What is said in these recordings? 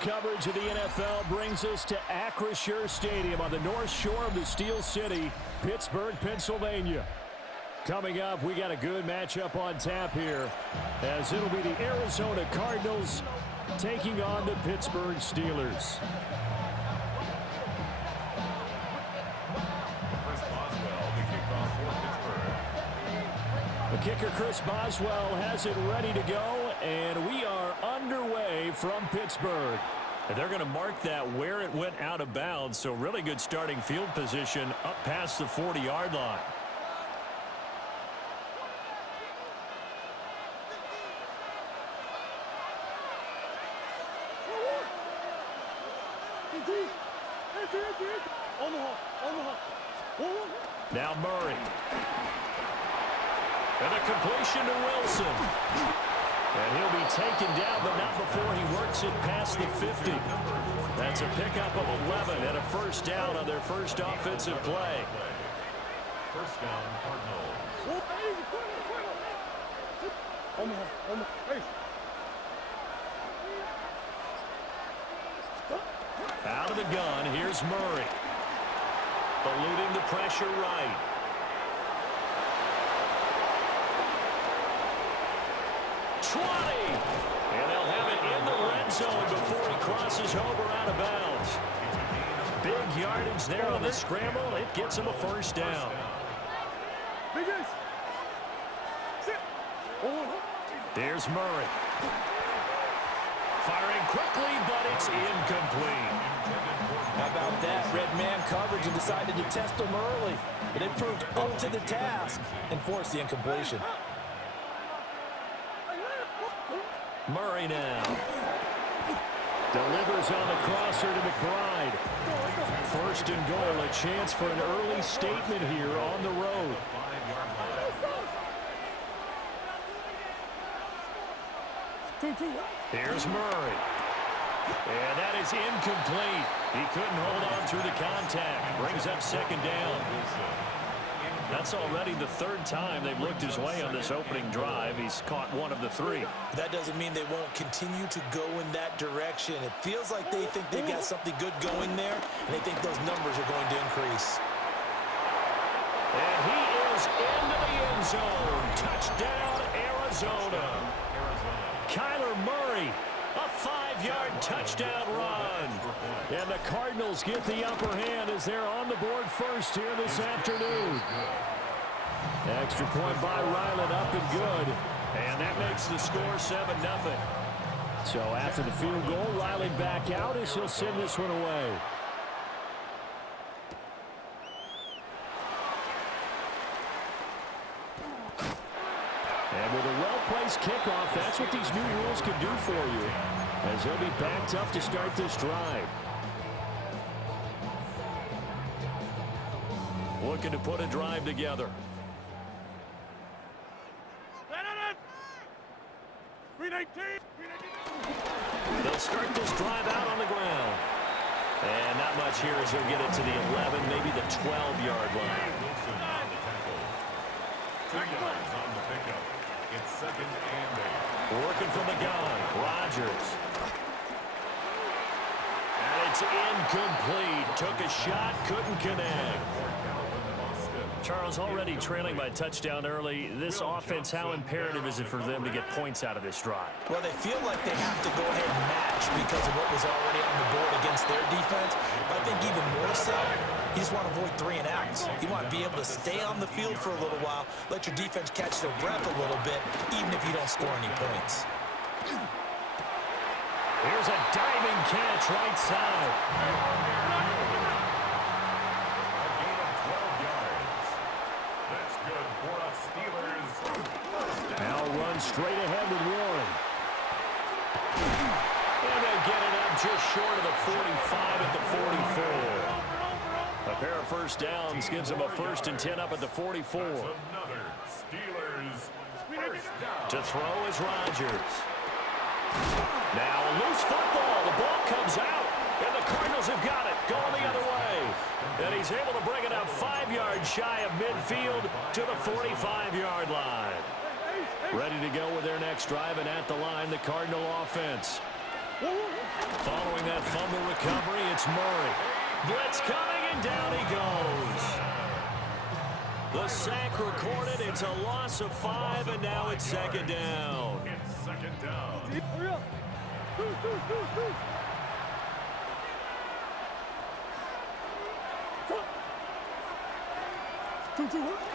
coverage of the NFL brings us to Acrisure Stadium on the north shore of the Steel City, Pittsburgh, Pennsylvania. Coming up, we got a good matchup on tap here, as it'll be the Arizona Cardinals taking on the Pittsburgh Steelers. The kicker, Chris Boswell, has it ready to go, and we are underway from Pittsburgh. And they're going to mark that where it went out of bounds, so really good starting field position up past the 40-yard line. Now Murray. And a completion to Wilson. And he'll be taken down, but not before he works it past the 50. That's a pickup of 11 and a first down on their first offensive play. First down, Cardinals. Out of the gun, here's Murray. Eluding the pressure right. And they'll have it in the red zone before he crosses over out of bounds. Big yardage there on the scramble. It gets him a first down. There's Murray. Firing quickly, but it's incomplete. How about that? Red man coverage and decided to test him early. But it proved up to the task and forced the incompletion. Murray now. Delivers on the crosser to McBride. First and goal, a chance for an early statement here on the road. Here's Murray. And that is incomplete. He couldn't hold on through the contact. Brings up second down. That's already the third time they've looked his way on this opening drive. He's caught one of the three. That doesn't mean they won't continue to go in that direction. It feels like they think they've got something good going there, and they think those numbers are going to increase. And he is into the end zone. Touchdown, Arizona. Kyler Murray, a 5-yard touchdown run. And the Cardinals get the upper hand as they're on the board first here this afternoon. Extra point by Ryland, up and good. And that makes the score 7-0. So after the field goal, Ryland back out as he'll send this one away. And with a well-placed kickoff, that's what these new rules can do for you, as they'll be backed up to start this drive. Looking to put a drive together. They'll start this drive out on the ground. And not much here as they'll get it to the 11, maybe the 12-yard line. 2 yards on the pickup. It's second and 8. Working from the gun, Rodgers. And it's incomplete. Took a shot, couldn't connect. Charles, already trailing by touchdown early. This offense, how imperative is it for them to get points out of this drive? Well, they feel like they have to go ahead and match because of what was already on the board against their defense. But I think even more so, you just want to avoid 3 and outs. You want to be able to stay on the field for a little while, let your defense catch their breath a little bit, even if you don't score any points. Here's a diving catch right side. Now run straight ahead with Warren. And they get it up just short of the 45 at the 44. A pair of first downs gives them a 1st and 10 up at the 44. To throw is Rodgers. Now a loose football. The ball comes out. And the Cardinals have got it. Going the other way. And he's able to bring it up 5 yards shy of midfield to the 45-yard line. Ready to go with their next drive, and at the line, the Cardinal offense. Following that fumble recovery. It's Murray. Blitz coming, and down he goes. The sack recorded. It's a loss of 5, and now it's second down. It's second down.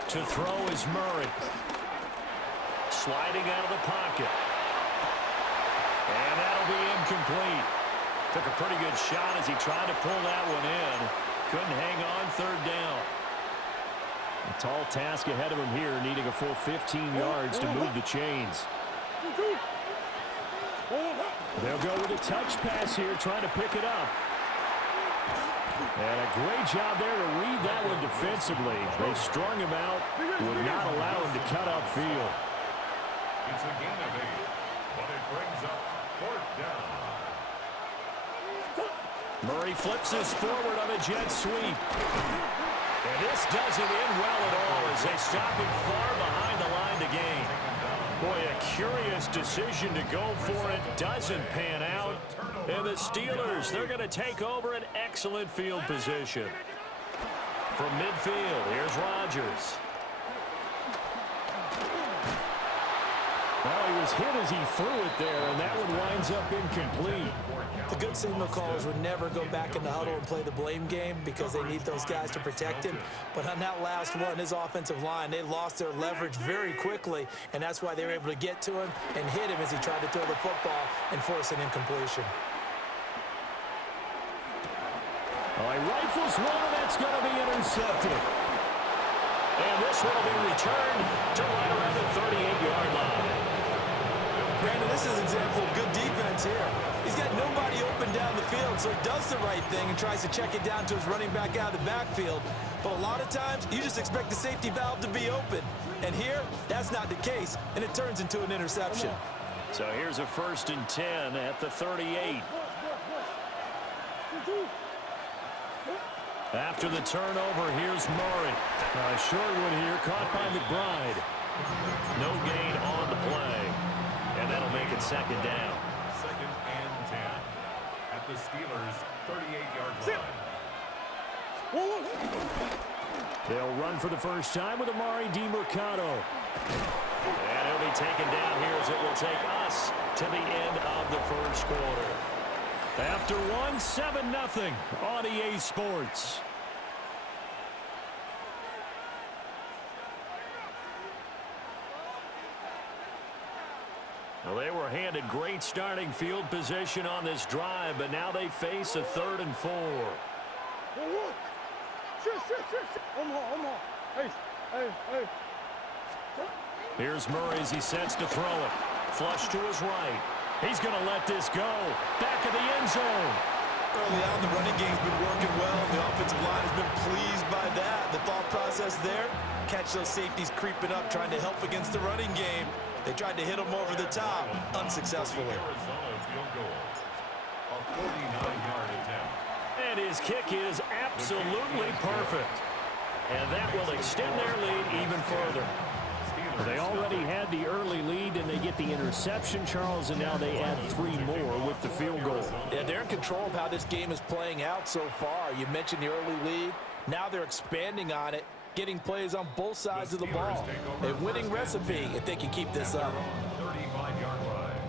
To throw is Murray. Sliding out of the pocket. And that'll be incomplete. Took a pretty good shot as he tried to pull that one in. Couldn't hang on third down. A tall task ahead of him here, needing a full 15 yards to move the chains. They'll go with a touch pass here, trying to pick it up. And a great job there to read that one defensively. They strung him out, would not allow him to cut upfield. It's a gain of 8, but it brings up fourth down. Murray flips this forward on a jet sweep. And this doesn't end well at all as they stop him far behind the line to gain. Boy, a curious decision to go for it. Doesn't pan out. And the Steelers, they're going to take over an excellent field position. From midfield, here's Rodgers. Well, he was hit as he threw it there, and that one winds up incomplete. The good signal callers would never go back in the huddle and play the blame game because they need those guys to protect him. But on that last one, his offensive line, they lost their leverage very quickly, and that's why they were able to get to him and hit him as he tried to throw the football and force an incompletion. Well, he rifles one, and that's going to be intercepted. And this will be returned to right around the 38-yard line. Brandon, this is an example of good defense here. He's got nobody open down the field, so he does the right thing and tries to check it down to his running back out of the backfield. But a lot of times, you just expect the safety valve to be open. And here, that's not the case, and it turns into an interception. So here's a 1st and 10 at the 38. After the turnover, here's Murray. A short one here, caught by McBride. No gain on the play. And that'll make it second down. 2nd and 10 at the Steelers' 38-yard line. They'll run for the first time with Amari DiMercato. And he'll be taken down here as it will take us to the end of the first quarter. After one, 7-0 on EA Sports. Well, they were handed great starting field position on this drive, but now they face a 3rd and 4. Here's Murray as he sets to throw it. Flush to his right. He's going to let this go. Back of the end zone. Early on, the running game's been working well. The offensive line has been pleased by that. The thought process there, catch those safeties creeping up, trying to help against the running game. They tried to hit him over the top, unsuccessfully. Arizona field goal. A 49-yard attempt. And his kick is absolutely perfect. And that will extend their lead even further. They already had the early lead, and they get the interception, Charles, and now they add 3 more with the field goal. Yeah, they're in control of how this game is playing out so far. You mentioned the early lead. Now they're expanding on it, getting plays on both sides of the ball. A winning recipe if they can keep this up. 35-yard line.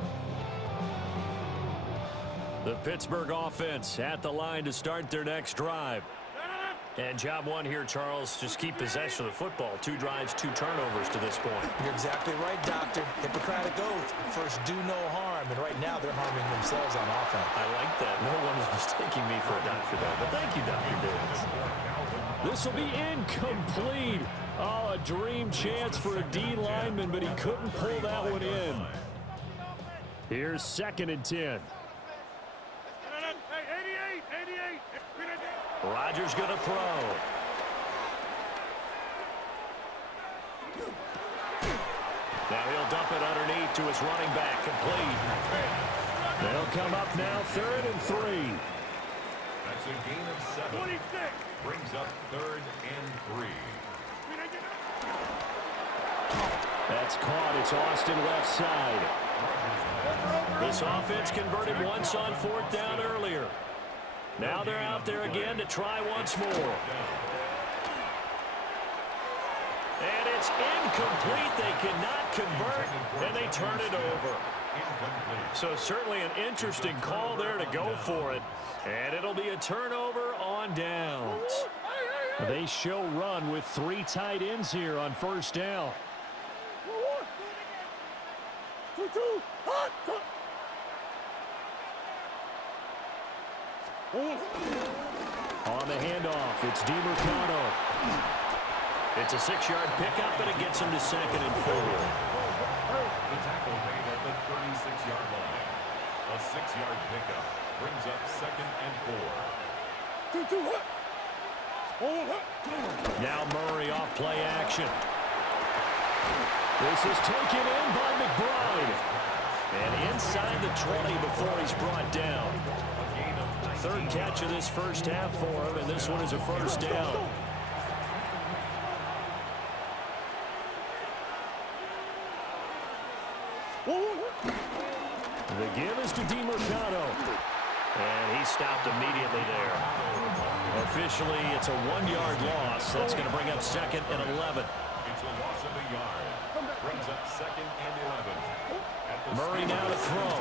The Pittsburgh offense at the line to start their next drive. And job one here, Charles, just keep possession of the football. 2 drives, 2 turnovers to this point. You're exactly right, Doctor. Hippocratic oath. First, do no harm. And right now, they're harming themselves on offense. I like that. No one is mistaking me for a doctor, though. But thank you, Dr. Davis. This will be incomplete. Oh, a dream chance for a D lineman, but he couldn't pull that one in. Here's 2nd and 10. Rodgers going to throw. Now he'll dump it underneath to his running back, complete. They'll come up now 3rd and 3. That's a gain of 7. 26. Brings up 3rd and 3. That's caught. It's Austin left side. This offense converted once on 4th down earlier. Now they're out there again to try once more. And it's incomplete. They cannot convert, and they turn it over. So certainly an interesting call there to go for it. And it'll be a turnover on downs. They show run with 3 tight ends here on first down. On the handoff, it's DeMercado. It's a 6-yard pickup, and it gets him to 2nd and 4. The tackle made at the 36-yard line. A 6-yard pickup brings up 2nd and 4. Now Murray off play action. This is taken in by McBride. And inside the 20 before he's brought down. 3rd catch of this first half for him, and this one is a first down. The give is to DeMercado. And he stopped immediately there. Officially, it's a 1-yard loss. That's going to bring up 2nd and 11. It's a loss of a yard. Brings up 2nd and 11. Murray now to throw.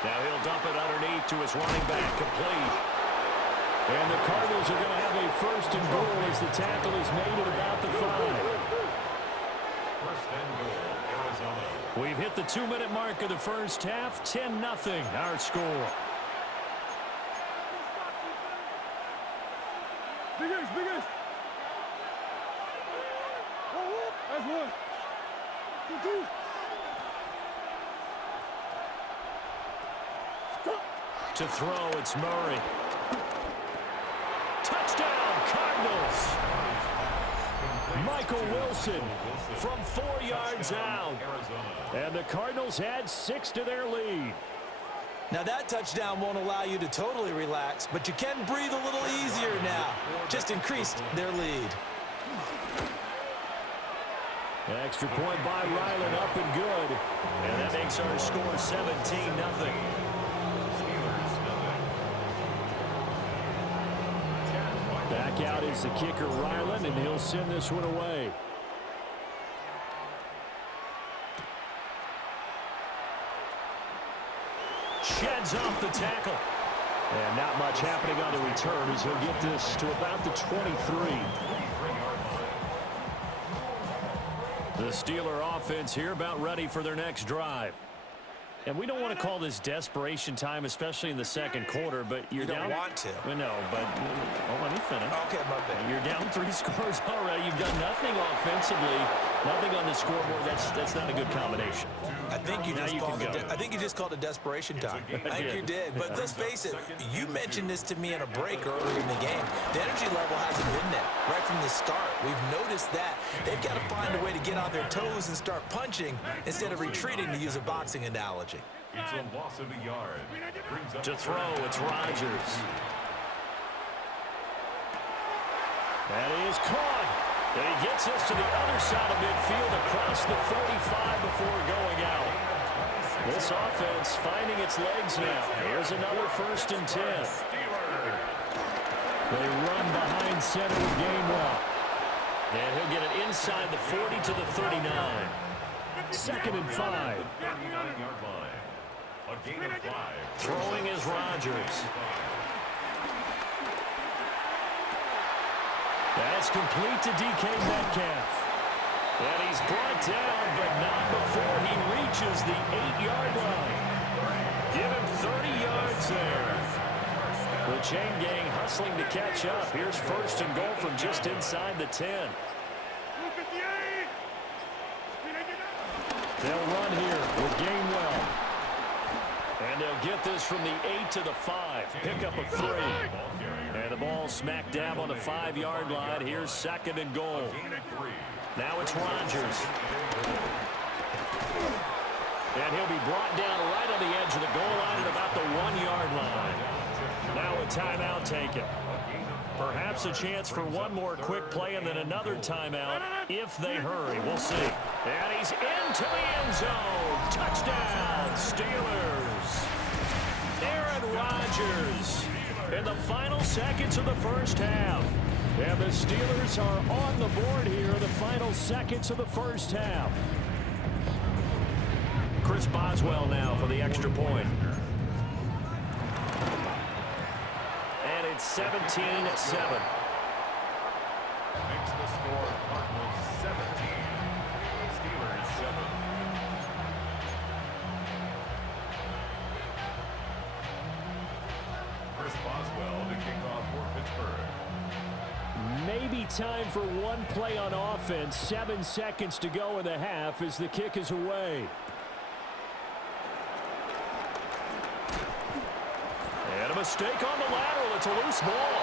Now he'll dump it underneath to his running back, complete. And the Cardinals are going to have a 1st and goal as the tackle is made at about the 5. 1st and goal, Arizona. We've hit the 2-minute mark of the first half. 10-0 our score. Biggest. That's 1. 2. To throw, it's Murray. Touchdown, Cardinals. Michael Wilson from 4 yards out. And the Cardinals had 6 to their lead. Now that touchdown won't allow you to totally relax, but you can breathe a little easier now. Just increased their lead. Extra point by Ryland, up and good. And that makes our score 17-0. Back out is the kicker, Ryland, and he'll send this one away. Sheds off the tackle. And not much happening on the return as he'll get this to about the 23. The Steeler offense here about ready for their next drive. And we don't want to call this desperation time, especially in the second quarter, but you're down. You don't want to. No, but let me finish. Okay, my bad. You're down 3 scores already. You've done nothing offensively, nothing on the scoreboard. That's not a good combination. I think you just called it desperation time. I think you did. But let's face it, you mentioned this to me in a break earlier in the game. The energy level hasn't been there right from the start. We've noticed that. They've got to find a way to get on their toes and start punching instead of retreating, to use a boxing analogy. It's a loss of a yard. Brings up To throw, it's Rodgers. That is caught. And he gets us to the other side of midfield across the 45 before going out. This offense finding its legs now. Here's another 1st and 10. They run behind center with Gainwell. And he'll get it inside the 40 to the 39. 2nd and 5. a gain of 5. Throwing is Rodgers. That's complete to DK Metcalf. And he's brought down, but not before he reaches the 8-yard line. Give him 30 yards there. The chain gang hustling to catch up. Here's 1st and goal from just inside the 10. They'll run here with Gainwell. And they'll get this from the 8 to the 5. Pick up a 3. And the ball smack dab on the 5-yard line. Here's 2nd and goal. Now it's Rodgers. And he'll be brought down right on the edge of the goal line at about the 1-yard line. Now a timeout taken. Perhaps a chance for one more quick play and then another timeout if they hurry. We'll see. And he's into the end zone. Touchdown, Steelers. Aaron Rodgers in the final seconds of the first half. And the Steelers are on the board here in the final seconds of the first half. Chris Boswell now for the extra point. And it's 17-7. Makes the score Cardinals 17, Steelers 7. Chris Boswell to kick off for Pittsburgh. Maybe time for one play on offense. 7 seconds to go in the half as the kick is away. And a mistake on the lateral. It's a loose ball.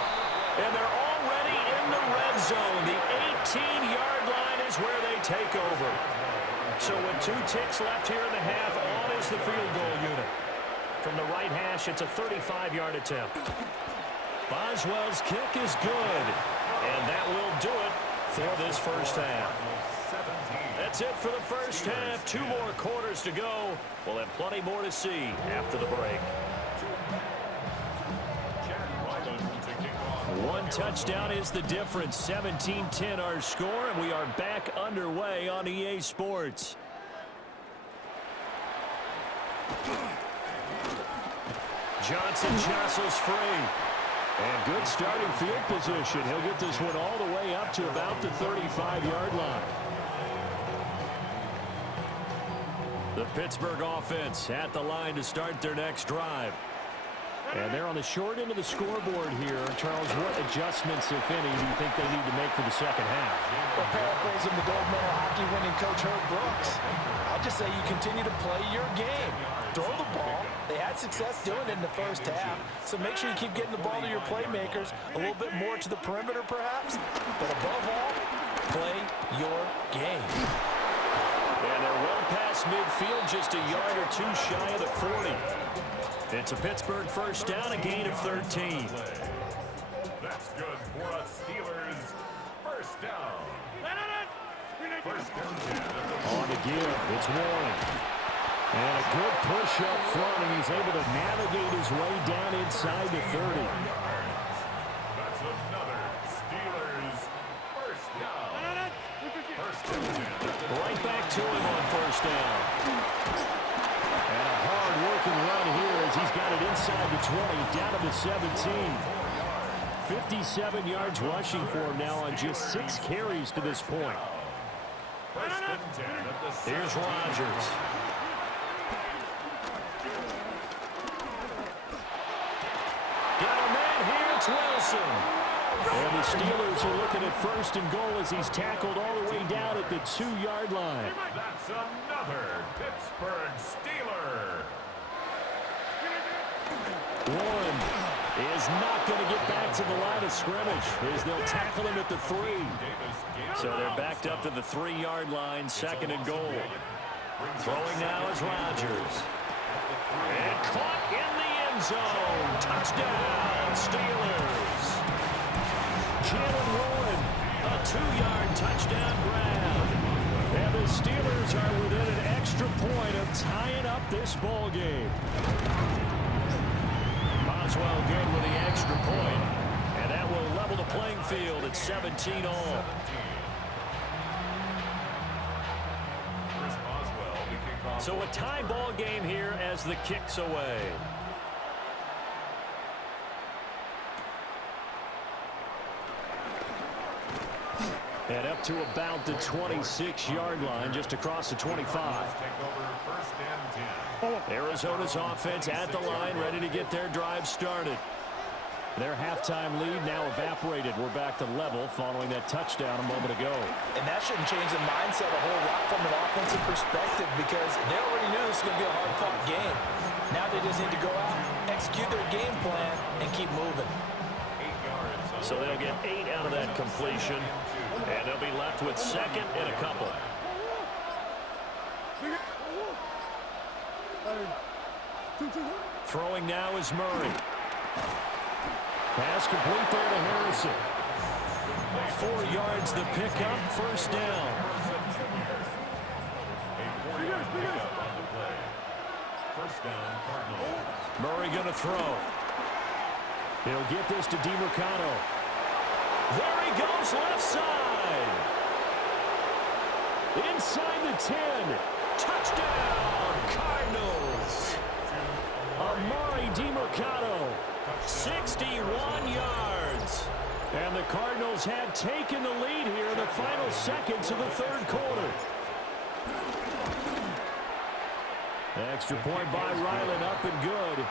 And they're already in the red zone. The 18-yard line is where they take over. So with 2 ticks left here in the half, on is the field goal unit. From the right hash, it's a 35-yard attempt. Boswell's kick is good. And that will do it for this first half. That's it for the first half. 2 more quarters to go. We'll have plenty more to see after the break. One touchdown is the difference. 17-10 our score, and we are back underway on EA Sports. Johnson jostles free. And good starting field position. He'll get this one all the way up to about the 35-yard line. The Pittsburgh offense at the line to start their next drive. And they're on the short end of the scoreboard here. Charles, what adjustments, if any, do you think they need to make for the second half? Well, paraphrasing the gold medal hockey winning coach Herb Brooks, I'll just say you continue to play your game. Throw the ball. They had success doing it in the first half, so make sure you keep getting the ball to your playmakers, a little bit more to the perimeter perhaps, but above all, play your game. And they're well past midfield, just a yard or 2 shy of the 40. It's a Pittsburgh first down, a gain of 13. That's good for a Steelers first down. First down 10. On the give, it's Warren. And a good push up front, and he's able to navigate his way down inside the 30. That's another Steelers first down. First down 10. Right back to him on first down. And a hard-working run here as he's got it inside the 20, down to the 17. 57 yards rushing for him now on just 6 carries to this point. First and 10 at the Here's Rodgers. Got a man here, it's Wilson. And the Steelers are looking at first and goal as he's tackled all the way down at the 2-yard line. That's another Pittsburgh Steeler. Warren is not going to get back to the line of scrimmage as they'll tackle him at the 3. So they're backed up to the 3-yard line, second and goal. Throwing now is Rodgers. And caught in the end zone. Touchdown, Steelers. Jalen Warren, a 2-yard touchdown grab. And the Steelers are within an extra point of tying up this ball game. Boswell good with the extra point. And that will level the playing field at 17 all. So a tie ball game here as the kick's away. And up to about the 26-yard line, just across the 25. Arizona's offense at the line, ready to get their drive started. Their halftime lead now evaporated. We're back to level following that touchdown a moment ago. And that shouldn't change the mindset a whole lot from an offensive perspective because they already knew this was going to be a hard-fought game. Now they just need to go out, execute their game plan, and keep moving. So they'll get 8 out of that completion, and they'll be left with second and a couple. Throwing now is Murray. Pass complete there to Harrison. 4 yards the pickup, first down. Murray going to throw. He'll get this to DeMercado. There he goes, left side. Inside the 10. Touchdown, Cardinals. Amari DeMercado. 61 yards. And the Cardinals have taken the lead here in the final seconds of the third quarter. Extra point by Ryland, up and good.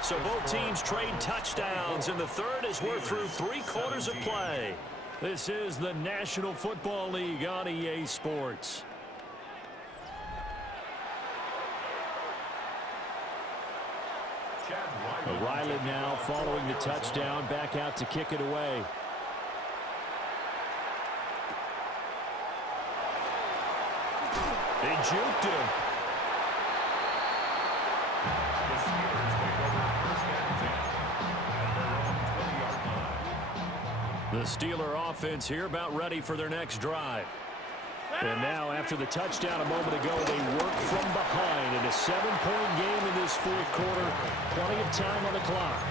So both teams trade touchdowns in the third as we're through 3 quarters of play. This is the National Football League on EA Sports. Ryland now following the touchdown, back out to kick it away. They juked him. The Steelers take over first and 10 at their own 20-yard line. The Steeler offense here about ready for their next drive. And now, after the touchdown a moment ago, they work from behind in a 7-point game in this fourth quarter. Plenty of time on the clock.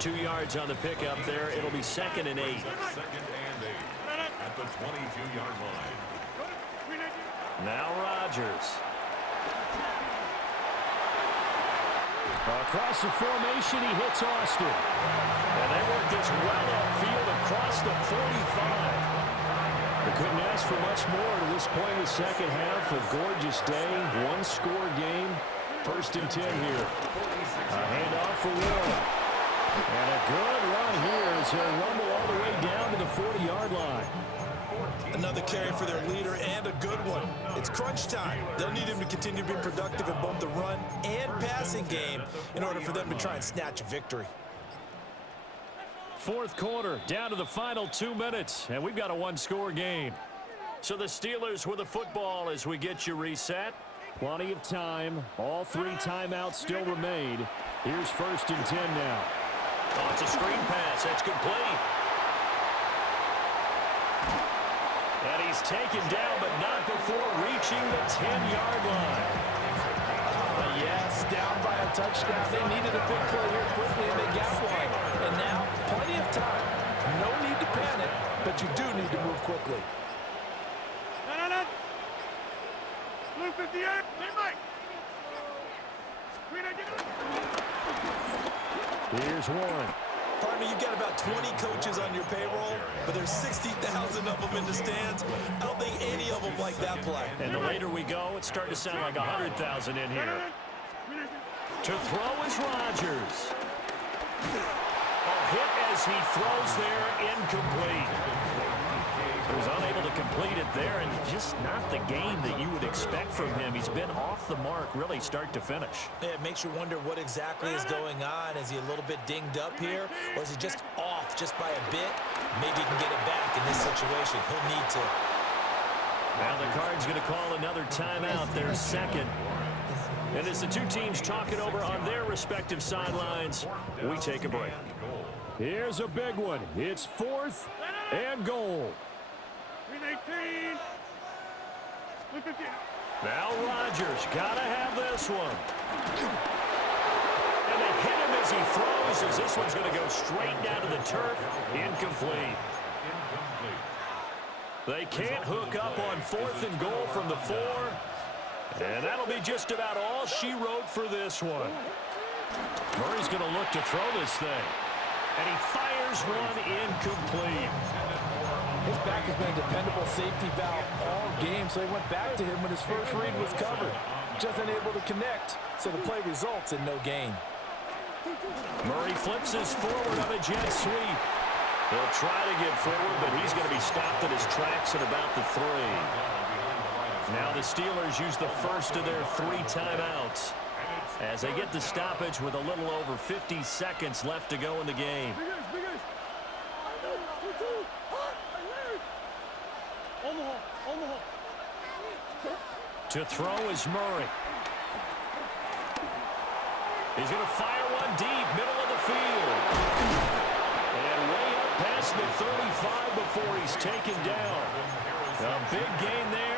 2 yards on the pickup there. It'll be 2nd and 8. 2nd and 8 at the 22-yard line. Now Rodgers. Across the formation, he hits Austin. And they work this well upfield across the 45. They couldn't ask for much more to this point in the second half. A gorgeous day, one-score game. 1st and 10 here. A handoff for Warren. And a good run here as he'll rumble all the way down to the 40-yard line. Another carry for their leader and a good one. It's crunch time. They'll need him to continue to be productive in both the run and passing game in order for them to try and snatch a victory. Fourth quarter, down to the final 2 minutes, and we've got a one-score game. So the Steelers with the football as we get you reset. Plenty of time. All 3 timeouts still remain. Here's 1st and 10 now. Oh, it's a screen pass. That's complete. And he's taken down, but not before reaching the 10-yard line. Yes, down by a touchdown. They needed a big play here quickly, and they got one. And now, plenty of time. No need to panic, but you do need to move quickly. Blue 58. Hey, Mike. Here's Warren. Partner, you've got about 20 coaches on your payroll, but there's 60,000 of them in the stands. I don't think any of them like that play. And the later we go, it's starting to sound like 100,000 in here. To throw is Rodgers. A hit as he throws there, incomplete. He was unable to complete it there, and just not the game that you would expect from him. He's been off the mark, really, start to finish. Yeah, it makes you wonder what exactly is going on. Is he a little bit dinged up here, or is he just off just by a bit? Maybe he can get it back in this situation. He'll need to. Now the Cards going to call another timeout, their 2nd. And as the 2 teams talk it over on their respective sidelines, we take a break. Here's a big one. It's 4th and goal. 18. Blue 58. Now Rodgers got to have this one. And they hit him as he throws, as this one's going to go straight down to the turf. Incomplete. They can't hook up on 4th and goal from the 4. And that'll be just about all she wrote for this one. Murray's going to look to throw this thing. And he fires one incomplete. His back has been a dependable safety valve all game, so he went back to him when his first read was covered. Just unable to connect, so the play results in no gain. Murray flips his forward on a jet sweep. He'll try to get forward, but he's going to be stopped at his tracks at about the 3. Now the Steelers use the first of their 3 timeouts as they get the stoppage with a little over 50 seconds left to go in the game. Big ace. Omaha. To throw is Murray. He's going to fire one deep, middle of the field. And way up past the 35 before he's taken down. A big gain there.